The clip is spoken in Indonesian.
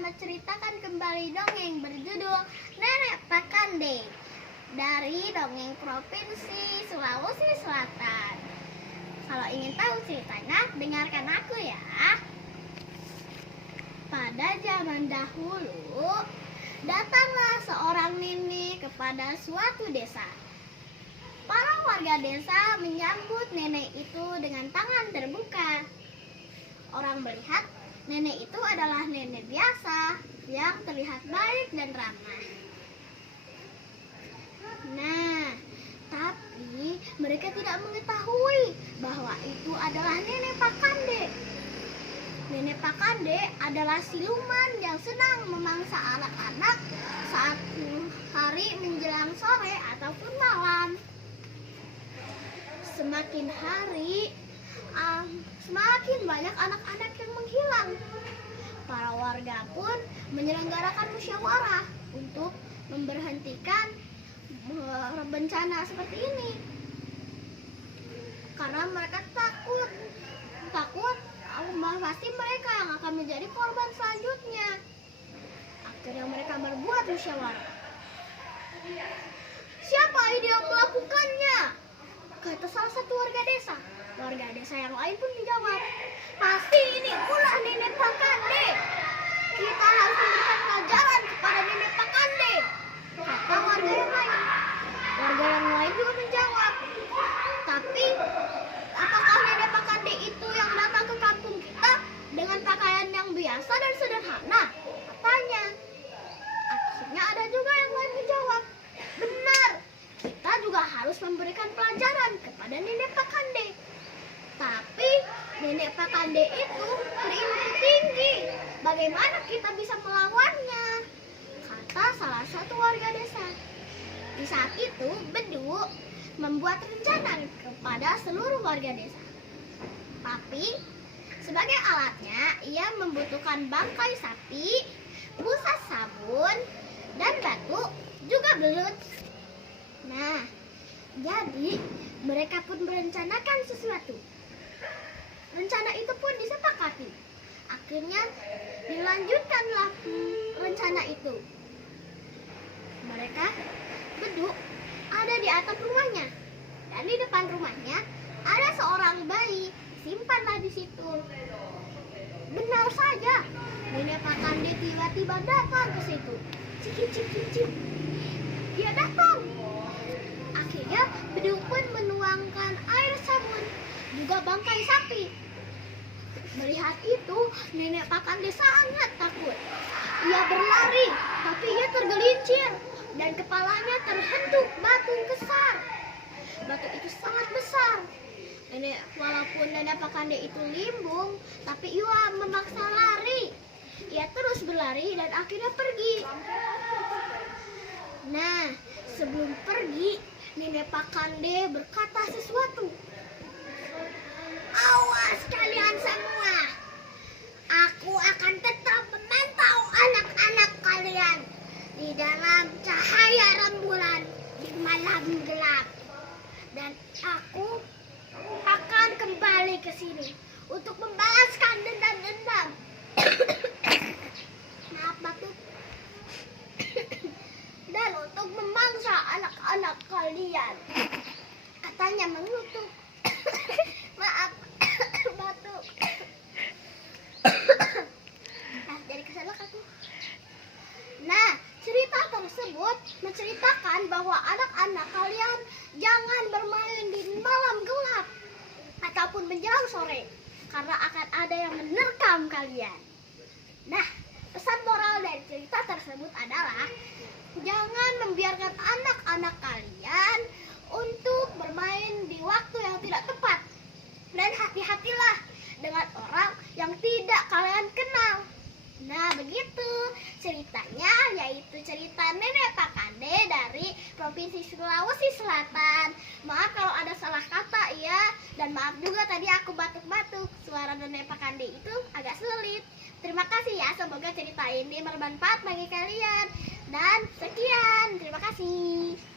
menceritakan kembali dongeng berjudul Nenek Pakande dari dongeng Provinsi Sulawesi Selatan. Kalau ingin tahu ceritanya, dengarkan aku ya. Pada zaman dahulu, datanglah seorang nenek kepada suatu desa. Para warga desa menyambut nenek itu dengan tangan terbuka. Orang melihat nenek itu adalah nenek biasa yang terlihat baik dan ramah. Nah, tapi mereka tidak mengetahui bahwa itu adalah Nenek Pakande. Nenek Pakande adalah siluman yang senang memangsa anak-anak saat hari menjelang sore ataupun malam. Semakin hari, semakin banyak anak-anak yang menghilang. Para warga pun menyelenggarakan musyawarah untuk memberhentikan bencana seperti ini. Karena mereka takut pasti mereka yang akan menjadi korban selanjutnya. Akhirnya mereka berbuat musyawarah. Siapa ide yang melakukannya? Kata salah satu warga desa. Warga desa yang lain pun menjawab, pasti ini ulah Nenek Pakande. Kita harus memberikan pelajaran kepada Nenek Pakande, kata warga yang lain. Warga yang lain juga menjawab, tapi apakah Nenek Pakande itu yang datang ke kampung kita dengan pakaian yang biasa dan sederhana? Katanya. Akhirnya ada juga yang lain menjawab, benar, kita juga harus memberikan pelajaran kepada Nenek Pakande. Tapi Nenek Pakande itu berilmu tinggi. Bagaimana kita bisa melawannya? Kata salah satu warga desa. Di saat itu, Bedu membuat rencana kepada seluruh warga desa. Tapi sebagai alatnya, ia membutuhkan bangkai sapi, busa sabun, dan batu, juga belut. Nah, jadi mereka pun merencanakan sesuatu. Rencana itu pun disepakati. Akhirnya dilanjutkanlah rencana itu. Mereka Bedu ada di atap rumahnya, dan di depan rumahnya ada seorang bayi. Simpanlah di situ. Benar saja, Nenek Pakande tiba-tiba datang ke situ. Cik. Dia datang. Akhirnya Bedu pun menuangkan air sabun, juga bangkai sapi. Melihat itu, Nenek Pakande sangat takut. Ia berlari, tapi ia tergelincir dan kepalanya terhentuk batu besar. Batu itu sangat besar. Walaupun Nenek Pakande itu limbung, tapi ia memaksa lari. Ia terus berlari dan akhirnya pergi. Nah, sebelum pergi, Nenek Pakande berkata sesuatu. Awas kalian semua, aku akan tetap memantau anak-anak kalian di dalam cahaya rembulan di malam gelap. Dan aku akan kembali ke sini untuk membalaskan dendam-dendam. Maaf batuk. Dan untuk memangsa anak-anak kalian. Katanya mengutuk. Maaf batuk. Jadi keselak aku. Nah, cerita tersebut menceritakan bahwa anak-anak kalian jangan bermain di malam gelap ataupun menjelang sore, karena akan ada yang menerkam kalian. Nah, pesan moral dari cerita tersebut adalah jangan membiarkan anak-anak kalian untuk bermain di waktu yang tidak tepat. Dan hati-hatilah dengan orang yang tidak kalian kenal. Nah, begitu ceritanya, yaitu cerita Nenek Pakande dari Provinsi Sulawesi Selatan. Maaf kalau ada salah kata ya, dan maaf juga tadi aku batuk-batuk. Suara Nenek Pakande itu agak sulit. Terima kasih ya, semoga cerita ini bermanfaat bagi kalian. Dan sekian, terima kasih.